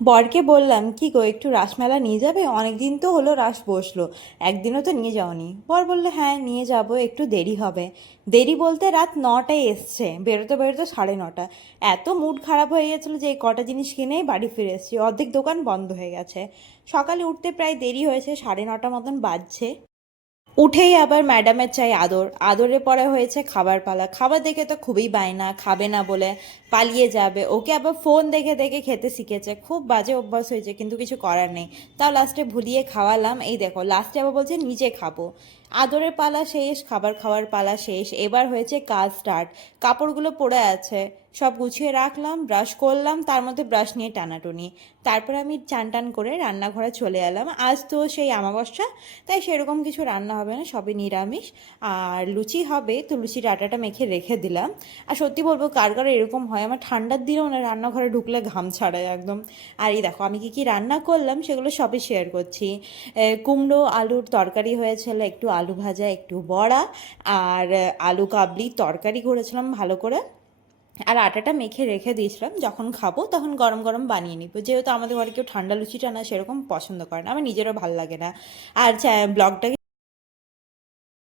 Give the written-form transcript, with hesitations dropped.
বরকে বললাম, কি গো একটু রাসমেলা নিয়ে যাবে? অনেক দিন তো হলো রাস বসলো, একদিনও তো নিয়ে যাওনি। বর বললে, হ্যাঁ নিয়ে যাব, একটু দেরি হবে। দেরি বলতে রাত 9টায় এসছে, বেরোতে বেরোতে 9:30। এত মুড খারাপ হয়ে গেছিলো যে এই কটা জিনিস কিনেই বাড়ি ফিরে এসেছি, অর্ধেক দোকান বন্ধ হয়ে গেছে। সকালে উঠতে প্রায় দেরি হয়েছে, 9:30 মতন বাজছে। উঠেই আবার ম্যাডামের চাই আদর, আদরে পরে হয়েছে খাবার পালা। খাবার দেখে তো খুবই বায়না, খাবে না বলে পালিয়ে যাবে। ওকে আবার ফোন দেখে দেখে খেতে শিখেছে, খুব বাজে অভ্যাস হয়েছে, কিন্তু কিছু করার নেই। তাও লাস্টে ভুলিয়ে খাওয়ালাম, এই দেখো লাস্টে আবার বলছে নিজে খাবো। আদরের পালা শেষ, খাবার খাওয়ার পালা শেষ, এবার হয়েছে কাজ স্টার্ট। কাপড়গুলো পড়ে আছে, সব গুছিয়ে রাখলাম, ব্রাশ করলাম, তার মধ্যে ব্রাশ নিয়ে টানাটুনি। তারপরে আমি চান টান করে রান্নাঘরে চলে এলাম। আজ তো সেই আমাবস্যা, তাই সেরকম কিছু রান্না হবে না, সবই নিরামিষ। আর লুচি হবে, তো লুচির আটাটা মেখে রেখে দিলাম। আর সত্যি বলবো, কার কার এরকম হয়, আমার ঠান্ডার দিনেও না রান্নাঘরে ঢুকলে ঘাম ছাড়ায় একদম। আর এই দেখো আমি কি কি রান্না করলাম সেগুলো সবই শেয়ার করছি। কুমড়ো আলুর তরকারি হয়েছিল, একটু আলু ভাজা, একটু বড়া, আর আলু কাবলি তরকারি করেছিলাম ভালো করে। আর আটাটা মেখে রেখে দিয়েছিলাম, যখন খাবো তখন গরম গরম বানিয়ে নিব, যেহেতু আমাদের ঘরে কেউ ঠান্ডা লুচিটা না সেরকম পছন্দ করে না, আমার নিজেরও ভাল লাগে না। আর ব্লগটা